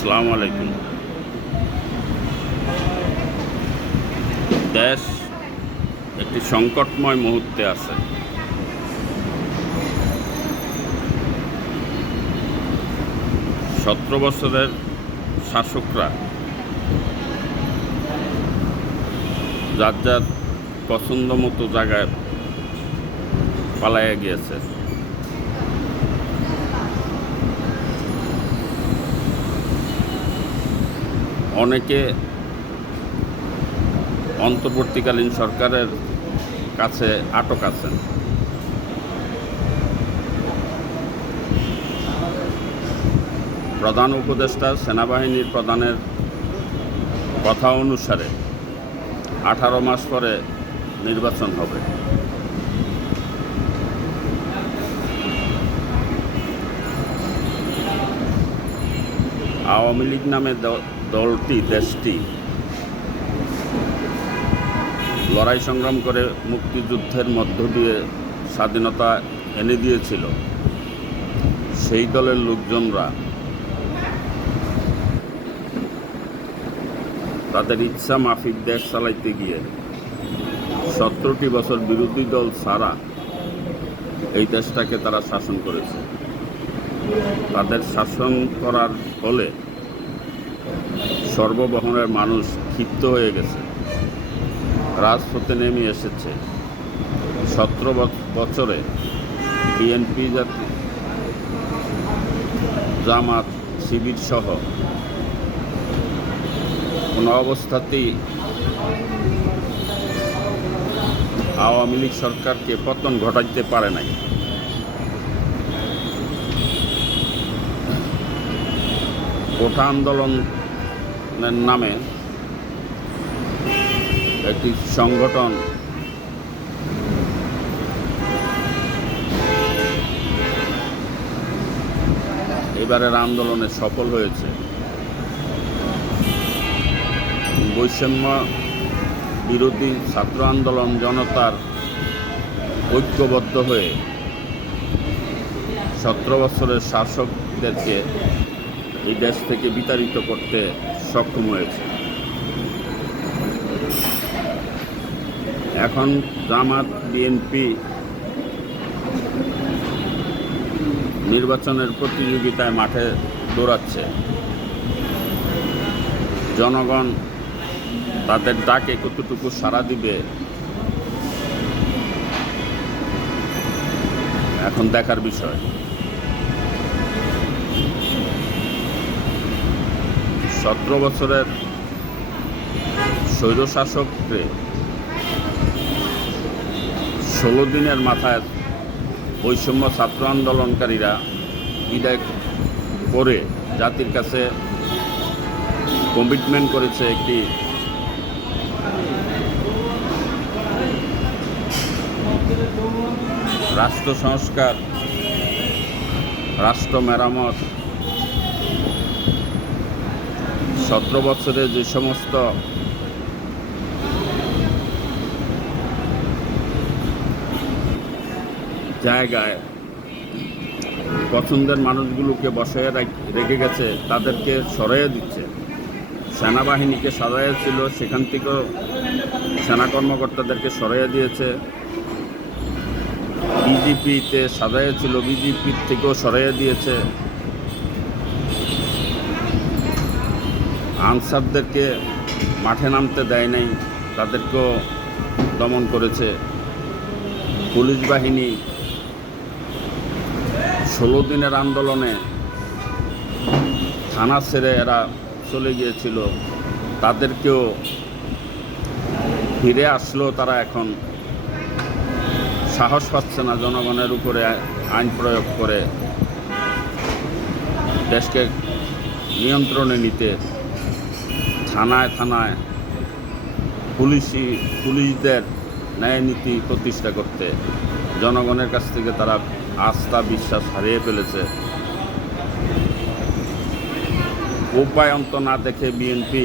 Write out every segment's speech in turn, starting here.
আসসালামু আলাইকুম। দেশ একটি সংকটময় মুহূর্তে আছে। 17 বছরের শাসকরা যার যার পছন্দ মতো জায়গায় পালাইয়া গিয়েছে। অনেকে অন্তর্বর্তীকালীন সরকারের কাছে আটক আছেন। প্রধান উপদেষ্টা সেনাবাহিনীর প্রধানের কথা অনুসারে 18 মাস পরে নির্বাচন হবে। আওয়ামী লীগ নামে দেশটি লড়াই সংগ্রাম করে মুক্তিযুদ্ধের মধ্য দিয়ে স্বাধীনতা এনে দিয়েছিল। সেই দলের লোকজনরা তাদের ইচ্ছা মাফিক দেশ চালাইতে গিয়ে 17টি বছর বিরোধী দল ছাড়া এই দেশটাকে তারা শাসন করেছে। তাদের শাসন করার ফলে সর্ববহরের মানুষ ক্ষিপ্ত হয়ে গেছে, রাজপথে নেমে এসেছে। 17 বছরে বিএনপি জামাত শিবির সহ কোনো অবস্থাতেই আওয়ামী লীগ সরকারকে পতন ঘটাইতে পারে নাই। কোঠা আন্দোলনের নামে একটি সংগঠন এবারের আন্দোলনে সফল হয়েছে। বৈষম্য বিরোধী ছাত্র আন্দোলন জনতার ঐক্যবদ্ধ হয়ে 17 বছরের শাসকদেরকে এই দেশ থেকে বিতাড়িত করতে সক্ষম হয়েছে। এখন জামাত বিএনপি নির্বাচনের প্রতিযোগিতায় মাঠে দৌড়াচ্ছে। জনগণ তাদের ডাকে কতটুকু সাড়া দিবে এখন দেখার বিষয়। 17 বছরের স্বৈরশাসককে 16 দিনের মাথায় বৈষম্য ছাত্র আন্দোলনকারীরা বিদায় করে জাতির কাছে কমিটমেন্ট করেছে একটি রাষ্ট্র সংস্কার, রাষ্ট্র মেরামত। 17 বছরে যে সমস্ত জায়গায় পছন্দের মানুষগুলোকে বসায় রেখে গেছে তাদেরকে সরাইয়া দিচ্ছে। সেনাবাহিনীকে সাজাইয়া ছিল, সেখান থেকেও সেনা কর্মকর্তাদেরকে সরাইয়া দিয়েছে। বিজেপিতে সাজাইয়া ছিল, বিজেপির থেকেও সরাইয়া দিয়েছে। আনসারদেরকে মাঠে নামতে দেয় নাই, তাদেরকেও দমন করেছে। পুলিশ বাহিনী 16 দিনের আন্দোলনে থানা ছেড়ে এরা চলে গিয়েছিল, তাদেরকেও ফিরে আসলো। তারা এখন সাহস পাচ্ছে না জনগণের উপরে আইন প্রয়োগ করে দেশকে নিয়ন্ত্রণে নিতে। থানায় থানায় পুলিশদের ন্যায় নীতি প্রতিষ্ঠা করতে জনগণের কাছ থেকে তারা আস্থা বিশ্বাস হারিয়ে ফেলেছে। উপায় অন্ত না দেখে বিএনপি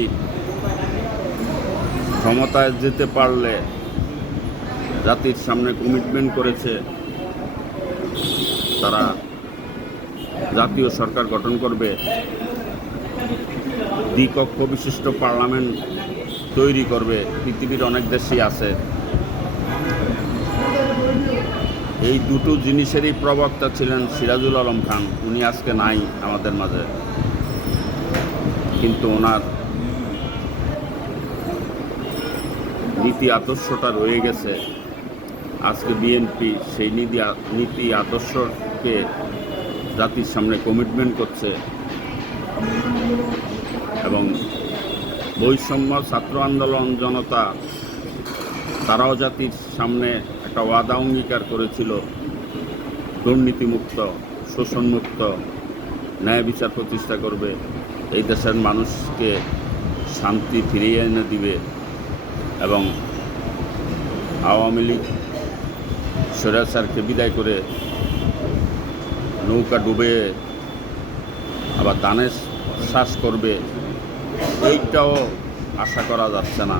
ক্ষমতায় যেতে পারলে জাতির সামনে কমিটমেন্ট করেছে তারা জাতীয় সরকার গঠন করবে। দ্বিকক্ষ বিশিষ্ট পার্লামেন্ট তৈরি করবে, পৃথিবীর অনেক দেশই আছে। এই দুটো জিনিসেরই প্রবক্তা ছিলেন সিরাজুল আলম খান। উনি আজকে নাই আমাদের মাঝে, কিন্তু ওনার নীতি আদর্শটা রয়ে গেছে। আজকে বিএনপি সেই নীতি আদর্শকে জাতির সামনে কমিটমেন্ট করছে এবং বৈষম্য ছাত্র আন্দোলন জনতা তারাও জাতির সামনে একটা ওয়াদা অঙ্গীকার করেছিল দুর্নীতিমুক্ত, শোষণমুক্ত, ন্যায় বিচার প্রতিষ্ঠা করবে, এই দেশের মানুষকে শান্তি ফিরিয়ে এনে দিবে এবং আওয়ামী লীগ স্বৈরাচারকে বিদায় করে নৌকা ডুবে আবার ধানের শ্বাস করবে, এইটাও আশা করা যাচ্ছে না।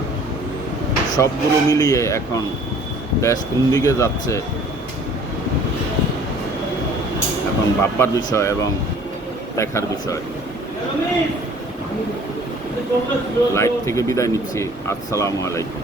সবগুলো মিলিয়ে এখন দেশ কোন দিকে যাচ্ছে এখন ভাববার বিষয় এবং দেখার বিষয়। লাইভ থেকে বিদায় নিচ্ছি। আসসালামু আলাইকুম।